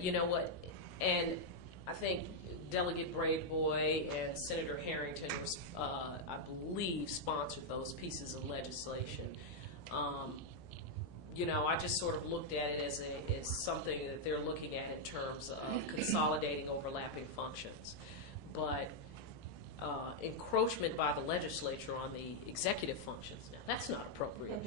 You know what, and I think Delegate Braveboy and Senator Harrington, I believe, sponsored those pieces of legislation. You know, I just sort of looked at it as something that they're looking at in terms of consolidating overlapping functions. But encroachment by the legislature on the executive functions, now that's not appropriate.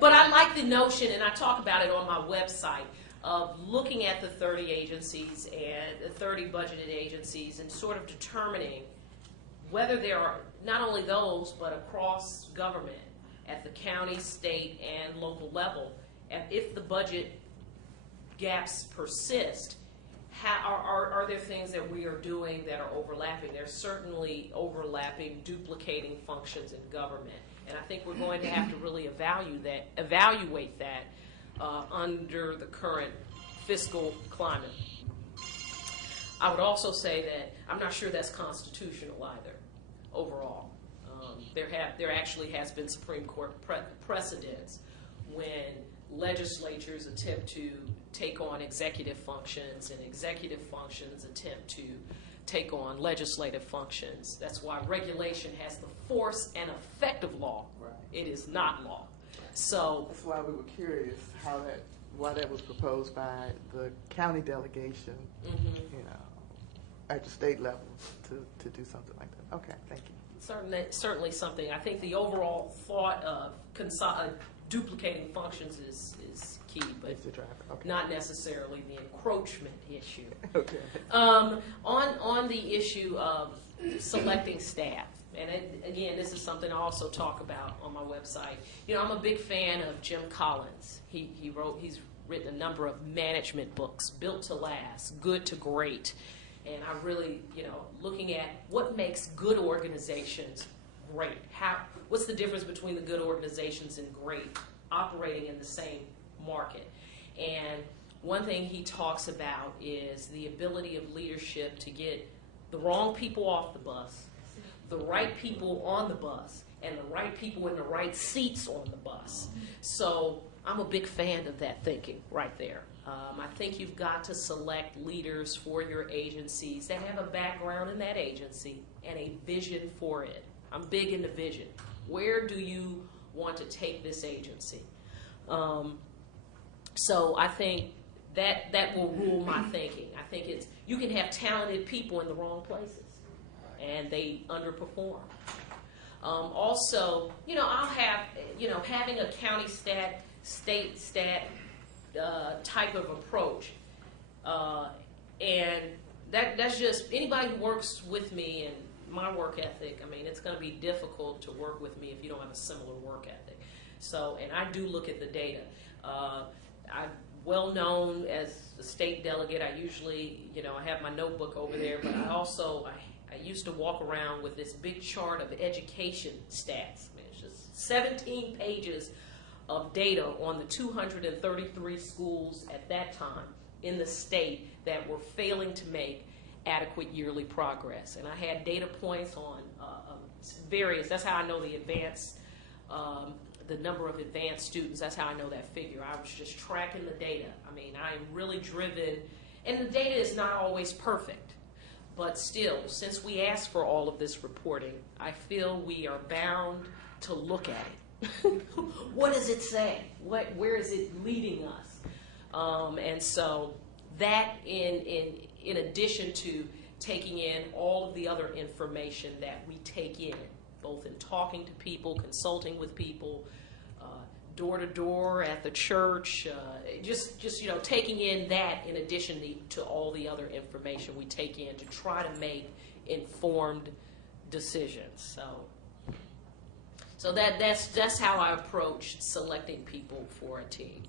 But I like the notion, and I talk about it on my website, of looking at the 30 agencies and the 30 budgeted agencies and sort of determining whether there are not only those, but across government at the county, state, and local level, and if the budget gaps persist, are there things that we are doing that are overlapping? There's certainly overlapping, duplicating functions in government, and I think we're going to have to really evaluate that under the current fiscal climate. I would also say that I'm not sure that's constitutional either, overall. There actually has been Supreme Court precedents when legislatures attempt to take on executive functions and executive functions attempt to take on legislative functions. That's why regulation has the force and effect of law. Right. It is not law. So that's why we were curious why that was proposed by the county delegation, you know, at the state level to do something like that. Okay, thank you. Certainly something. I think the overall thought of duplicating functions is key, but not necessarily the encroachment issue. Okay. On the issue of selecting staff, and again, this is something I also talk about on my website. You know, I'm a big fan of Jim Collins. He's written a number of management books, Built to Last, Good to Great. And I really, you know, looking at what makes good organizations great. What's the difference between the good organizations and great operating in the same market? And one thing he talks about is the ability of leadership to get the wrong people off the bus, the right people on the bus, and the right people in the right seats on the bus. So I'm a big fan of that thinking right there. I think you've got to select leaders for your agencies that have a background in that agency and a vision for it. I'm big into vision. Where do you want to take this agency? So I think that will rule my thinking. I think you can have talented people in the wrong places, and they underperform. Also, you know, I'll have, you know, having a county stat, state stat type of approach, and that's just anybody who works with me and my work ethic. I mean, it's going to be difficult to work with me if you don't have a similar work ethic. So, and I do look at the data. I'm well known as a state delegate. I usually, you know, I have my notebook over there, but I used to walk around with this big chart of education stats. I mean, it's just 17 pages of data on the 233 schools at that time in the state that were failing to make adequate yearly progress. And I had data points on various, that's how I know the number of advanced students, that's how I know that figure. I was just tracking the data. I mean, I am really driven, and the data is not always perfect, but still, since we asked for all of this reporting, I feel we are bound to look at it. What does it say? Where is it leading us? And so that, in addition to taking in all of the other information that we take in, both in talking to people, consulting with people, door to door at the church, just you know, taking in that in addition to all the other information we take in to try to make informed decisions. So that's how I approach selecting people for a team.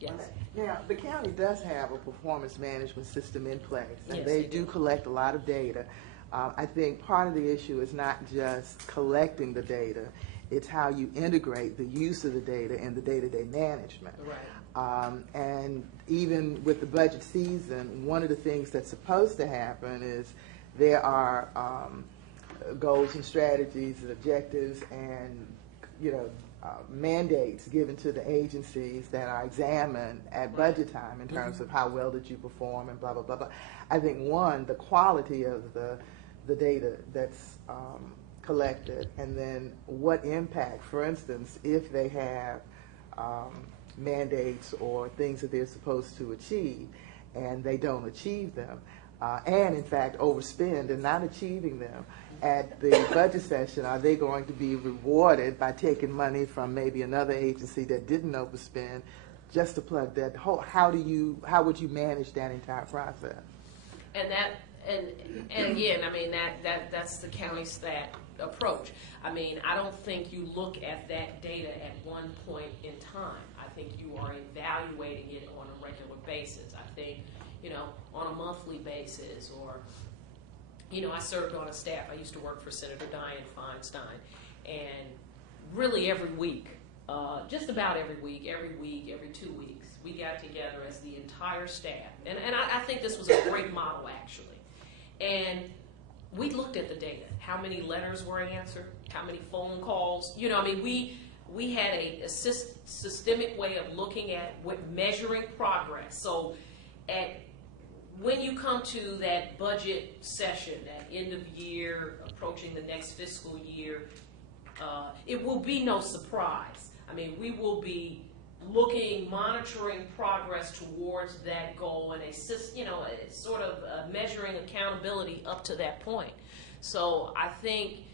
Yes. Now, the county does have a performance management system in place, and yes, they do collect a lot of data. I think part of the issue is not just collecting the data, it's how you integrate the use of the data in the day-to-day management. Right. And even with the budget season, one of the things that's supposed to happen is there are goals and strategies and objectives and, mandates given to the agencies that are examined at budget time in terms of how well did you perform and blah, blah, blah, blah. I think, one, the quality of the data that's collected, and then what impact, for instance, if they have mandates or things that they're supposed to achieve and they don't achieve them, and in fact overspend and not achieving them, at the budget session, are they going to be rewarded by taking money from maybe another agency that didn't overspend just to plug that hole? How would you manage that entire process? And again, I mean, that's the county stat approach. I mean, I don't think you look at that data at one point in time. I think you are evaluating it on a regular basis. I think, on a monthly basis, or, I served on a staff. I used to work for Senator Dianne Feinstein, and really every week, just about every week, every 2 weeks, we got together as the entire staff. And I think this was a great model, actually. And we looked at the data, how many letters were answered, how many phone calls. We had a systemic way of looking at measuring progress. So when you come to that budget session, that end of year, approaching the next fiscal year, it will be no surprise. I mean, we will be monitoring progress towards that goal, and sort of measuring accountability up to that point. So I think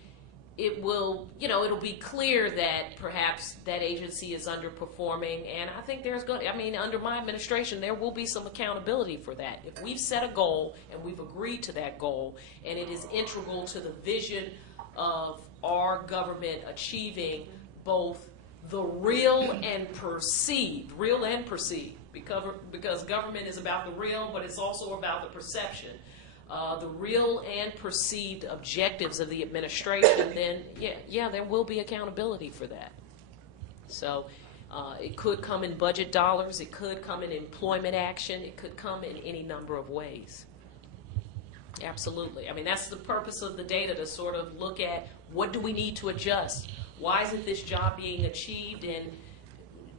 it will, it'll be clear that perhaps that agency is underperforming, and I think under my administration, there will be some accountability for that. If we've set a goal and we've agreed to that goal, and it is integral to the vision of our government achieving both the real and perceived, because government is about the real, but it's also about the perception. The real and perceived objectives of the administration, then there will be accountability for that. So it could come in budget dollars, it could come in employment action, it could come in any number of ways. Absolutely. I mean, that's the purpose of the data, to sort of look at what do we need to adjust. Why isn't this job being achieved? And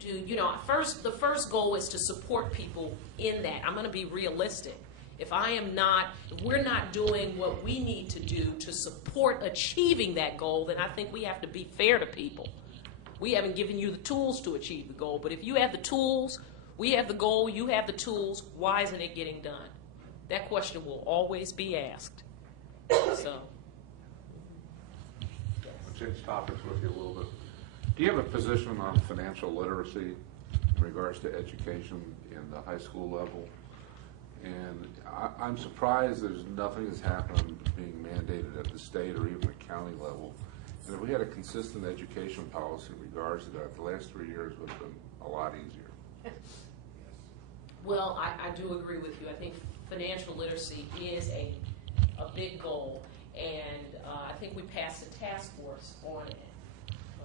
the first goal is to support people in that. I'm going to be realistic. If we're not doing what we need to do to support achieving that goal, then I think we have to be fair to people. We haven't given you the tools to achieve the goal, but if you have the tools, we have the goal, you have the tools, why isn't it getting done? That question will always be asked. So. Change topics with you a little bit. Do you have a position on financial literacy in regards to education in the high school level? And I'm surprised there's nothing that's happened being mandated at the state or even the county level. And if we had a consistent education policy in regards to that, the last 3 years would have been a lot easier. Well, I do agree with you. I think financial literacy is a big goal. And I think we passed a task force on it.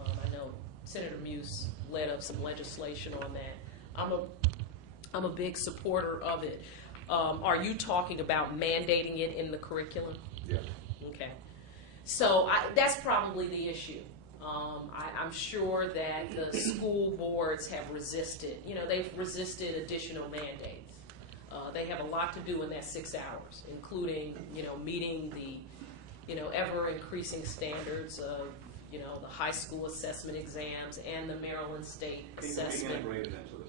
I know Senator Muse led up some legislation on that. I'm a big supporter of it. Are you talking about mandating it in the curriculum? Yes. Okay. So that's probably the issue. I'm sure that the school boards have resisted. They've resisted additional mandates. They have a lot to do in that 6 hours, including, meeting the ever-increasing standards of, the high school assessment exams and the Maryland State assessment. Being integrated into the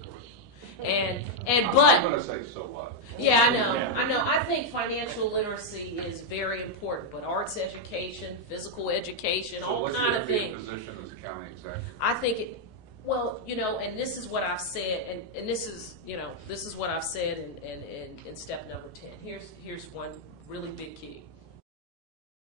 curriculum. But I'm going to say so what? Yeah, I know. I think financial literacy is very important, but arts education, physical education, all kind of things. So what's your position as a county executive? I think and this is what I've said, and this is what I've said in step number 10. Here's one really big key.